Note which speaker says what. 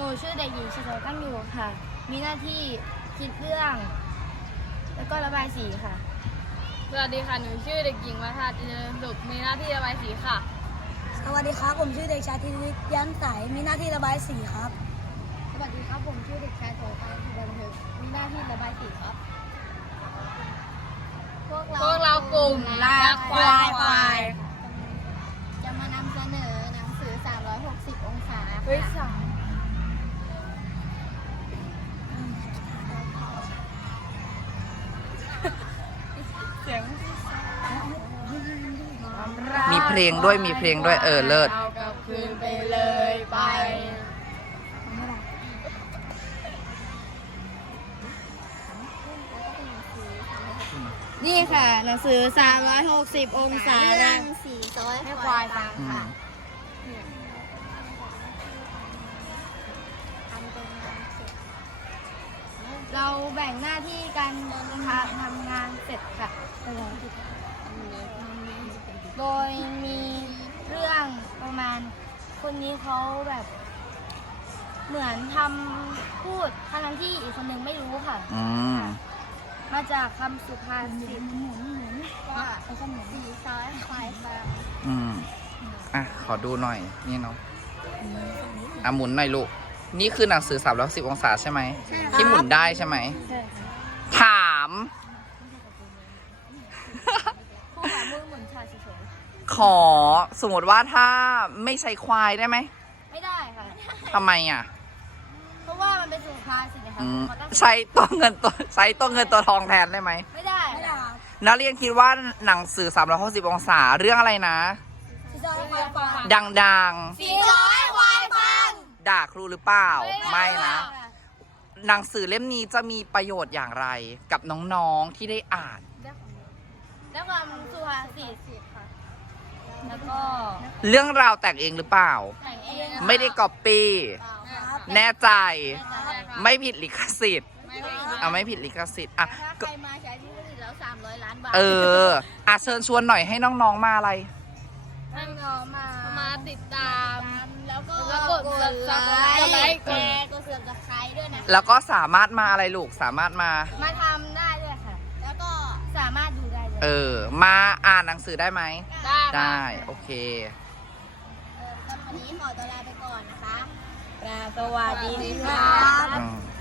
Speaker 1: นูชื่อเด็กหญิงชโนตั้งอยู่ค่ะ มีหน้าที่คิดเรื่อง แล้วก็ระบายสีค่ะ
Speaker 2: สวัสดีค่ะหนูชื่อเด็กหญิงวัฒนาเจริญสุขมีหน้าที่ระบายสีค่ะ
Speaker 3: สวัสดีครับผมชื่อเด็กชายธีรวิทย์ยันใสมีหน้าที่ระบายสีครับ
Speaker 1: สวัสดีครับผมชื่อเด็กชายโสภาธีรบันเทิงมีหน้าที่ระบายสีครับ
Speaker 2: พวกเรากลุ่มรักควาย
Speaker 1: จะมานำเสนอหนังสือ 360 องศา
Speaker 2: เฮ้ย
Speaker 1: ค่ะ
Speaker 2: สาม
Speaker 4: มีเพลงด้วยมีเพลงด้วยเลิศ
Speaker 2: เอากลับคืนไปเลยไป
Speaker 1: นี่ค่ะหนังสือ 360 องศาเรื่องสีซ้อยให้ควายฟัง
Speaker 4: อื
Speaker 1: ค่ะ
Speaker 4: ม
Speaker 1: เราแบ่งหน้าที่กันทำงานเสร็จค่ะ โดยมีเรื่องประมาณคนนี้เขาแบบเหมือนทำพูดทั้งที่อีกคนหนึ่งไม่รู้ค่ะ
Speaker 4: อืม
Speaker 1: มาจากคำสุภาษิตว่าสีซ้ายควายฟัง
Speaker 4: อืมอ่ะขอดูหน่อยนี่เนาะอ่ะหมุนหน่อยลูกนี่คือหนังสือ310องศาใช่ไหมที่หมุนได้ใช่ไหม
Speaker 1: ใช่ค่ะ
Speaker 4: ถาม
Speaker 1: ผู้ขามือหมุนชาเฉย
Speaker 4: ขอสมมติว่าถ้าไม่ใช้ควายได้ไหม
Speaker 1: ๆไม่ได้ค่ะ
Speaker 4: ทำไมอ่ะ
Speaker 1: เพราะว่ามันเป็นสุภาษิตนะคะ
Speaker 4: อืม
Speaker 1: เขาต้อง
Speaker 4: ใช้ตัวเงินตัวทองแทนได้ไหม
Speaker 1: ไม่ได้
Speaker 3: ไม่ได้ครับ
Speaker 4: นักเรียนคิดว่าหนังสือ360องศาเรื่องอะไรนะ
Speaker 3: สีซ้อยควายฟัง
Speaker 4: ดัง
Speaker 1: สีซ้อยควายฟัง
Speaker 4: ๆด่าครูหรือเปล่าไม่นะ หนังสือเล่มนี้จะมีประโยชน์อย่างไรกับน้องๆที่ได้อ่าน
Speaker 1: แล้วความสุภาษิตค่ะ แล้วก็
Speaker 4: เรื่องราวแต่งเองหรือเปล่า
Speaker 1: แต่งเอง
Speaker 4: ไม่ได้ก๊อปปี้
Speaker 3: ครับ
Speaker 4: แน่ใจ
Speaker 1: ไม่
Speaker 4: ไม่ผิดลิขสิทธิ์
Speaker 1: ได้
Speaker 4: เอาไม่ผิดลิขสิทธิ์อ่ะ
Speaker 1: ถ้าใครมาใช้ที่นี่แล้ว300 ล้านบาท
Speaker 4: เชิญชวนหน่อยให้น้องๆมาอะไร
Speaker 1: ให้น้องมา
Speaker 2: มาติดตาม
Speaker 1: แล้วก็
Speaker 2: แล้วกด subscribe
Speaker 1: แชร์กด subscribe ด้วยนะ
Speaker 4: แล้วก็สามารถมาอะไรลูกสามารถมา
Speaker 1: มาทำได้ด้วยค่ะ แล้วก็สามารถดูได้ด้วย
Speaker 4: มาอ่านหนังสือได้ไหม
Speaker 2: ได้
Speaker 4: โอเค
Speaker 1: วันนี้ขอตัวลาไปก่อนนะคะ
Speaker 2: สวัสดี
Speaker 1: ค่ะ
Speaker 4: อืม